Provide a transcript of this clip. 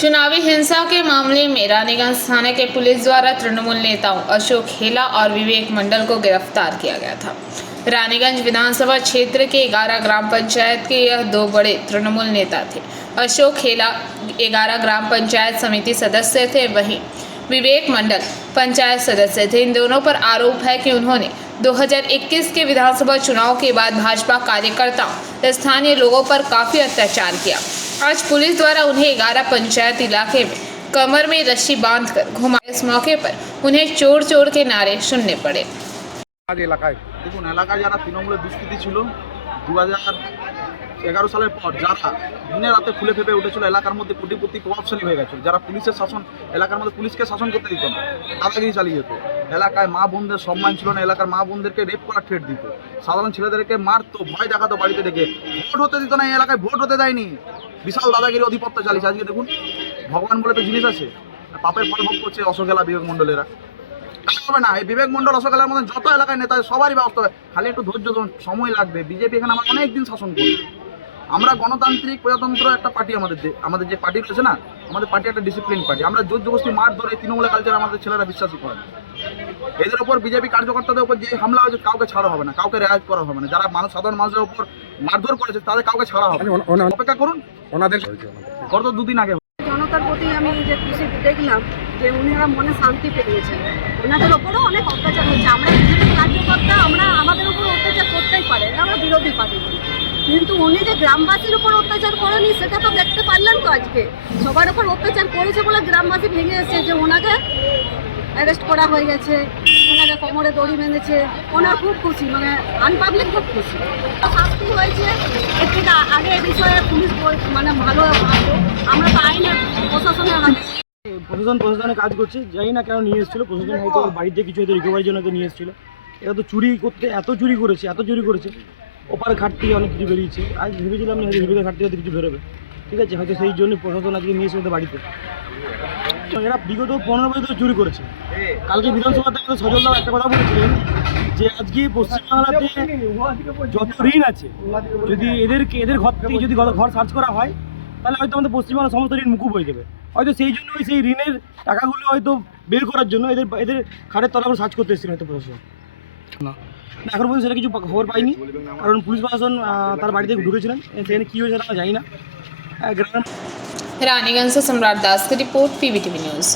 चुनावी हिंसा के मामले में रानीगंज थाने के पुलिस द्वारा तृणमूल नेताओं अशोक हेला और विवेक मंडल को गिरफ्तार किया गया था। रानीगंज विधानसभा क्षेत्र के 11 ग्राम पंचायत के यह दो बड़े तृणमूल नेता थे। अशोक हेला 11 ग्राम पंचायत समिति सदस्य थे, वहीं विवेक मंडल पंचायत सदस्य थे। इन दोनों पर आरोप है कि उन्होंने 2021 के विधानसभा चुनाव के बाद भाजपा कार्यकर्ताओं स्थानीय लोगों पर काफी अत्याचार किया। आज पुलिस द्वारा उन्हें 11 पंचायत इलाके में कमर में रस्सी बांधकर घुमाया। इस मौके पर उन्हें चोर चोर के नारे सुनने पड़े। এলাকায় দেখুন, এলাকায় যারা তৃণমূলের দুষ্কৃতী ছিল 2011 সালের পর, যারা দিনে রাতে ফুলে ফেপে উঠেছিল, এলাকার মধ্যে কোটিপতি প্রভাবশালী হয়ে গেছিল, যারা পুলিশের শাসন, এলাকার মধ্যে পুলিশকে শাসন করতে দিত না, দাদাগিরি চালিয়ে যেত, এলাকায় মা বোনদের সম্মান ছিল না, এলাকার মা বোনদেরকে রেপ করার থ্রেট দিত, সাধারণ ছেলেদেরকে মারতো, ভয় দেখাতো, বাড়িতে ডেকে ভোট হতে দিত না, এই এলাকায় ভোট হতে দেয়নি, বিশাল দাদাগিরি অধিপত্য চালিয়েছে। আজকে দেখুন, ভগবান বলে তো জিনিস আছে, পাপের ফল ভোগ করছে অশোক হেলা বিবেক মণ্ডলেরা। হবে না, এই বিবেক মণ্ডল অশোক হেলার মধ্যে যত এলাকায় নেতা সবারই ব্যবস্থা হবে, খালি একটু ধৈর্য সময় লাগবে। বিজেপি এখানে আমরা অনেকদিন শাসন করি, আমরা গণতান্ত্রিক প্রজাতন্ত্র একটা পার্টি, আমাদের যে পার্টি রয়েছে না, আমাদের পার্টি একটা ডিসিপ্লিন পার্টি। আমরা জোর জবরদস্তি মার ধরে তৃণমূলের কালচার আমাদের ছেলেরা বিশ্বাসই করে না। এদের ওপর বিজেপি কার্যকর্তাদের উপর যে হামলা হয়েছে কাউকে ছাড়া হবে না, কাউকে রেহাই করা হবে না। যারা সাধারণ মানুষের উপর মারধর করেছে তাদের কাউকে ছাড়া হবে না। অপেক্ষা করুন, ওনাদের গত দুদিন আগে জনতার প্রতি আমি যে খুশি দেখলাম যে উনারা মনে শান্তি পেয়েছেন। ওনাদের ওপরও অনেক অত্যাচার হচ্ছে। আমরা বিজেপি কার্যকর্তা, আমরা আমাদের উপর অত্যাচার করতেই পারে, আমরা বিরোধী পার্টি, কিন্তু উনি যে গ্রামবাসীর উপর অত্যাচার করেনি সেটা তো দেখতে পারলেন তো। আজকে সবার উপর অত্যাচার করেছে বলে গ্রামবাসী ভেঙে এসেছে যে ওনাকে অ্যারেস্ট করা হয়ে গেছে, ওনাকে কোমরে দড়ি বেঁধেছে, ওনার খুব খুশি, মানে আনপাবলিক খুব খুশি। শাস্তি হয়েছে একটু আগে এ বিষয়ে পুলিশ মানে ভালো ভাববে, আমরা তো আইনের প্রশাসনের হাতে। প্রশাসনে কাজ করছে, জানি না কেন নিয়ে এসেছিলো প্রশাসন, হয়তো বাড়িতে কিছু হয়তো রিকভারির জন্য নিয়ে এসেছিলো। এরা তো চুরি করতে এত চুরি করেছে, ওপার ঘাটতি অনেক কিছু বেরিয়েছে। আজ ভেবেছিলাম হয়তো ভেবে ঘাটতি হয়তো কিছু বেরোবে, ঠিক আছে, হয়তো সেই জন্য প্রশাসন আজকে নিয়ে এসে বাড়িতে। এরা বিগত 15 বছর ধরে চুরি করেছে। কালকে বিধানসভাতে আমাদের সজলদাও একটা কথা বলেছিলেন যে আজকে পশ্চিমবাংলাতে যত ঋণ আছে, যদি এদের ঘর থেকে যদি ঘর সার্চ করা হয় তাহলে হয়তো আমাদের পশ্চিমবাংলার সমস্ত ঋণ মুকুব হয়ে যাবে। হয়তো সেই জন্য সেই ঋণের টাকাগুলো হয়তো বের করার জন্য এদের খাটের তলা করে সার্চ করতে এসেছিলেন হয়তো প্রশাসন। না, এখন পর্যন্ত সেটা কিছু খবর পাইনি, কারণ পুলিশ প্রশাসন তার বাড়িতে ঢুকেছিলেন, সেখানে কী হয়েছে আমরা জানি না। रानीगंज से सम्राट दास की रिपोर्ट, पीवीटीवी न्यूज़।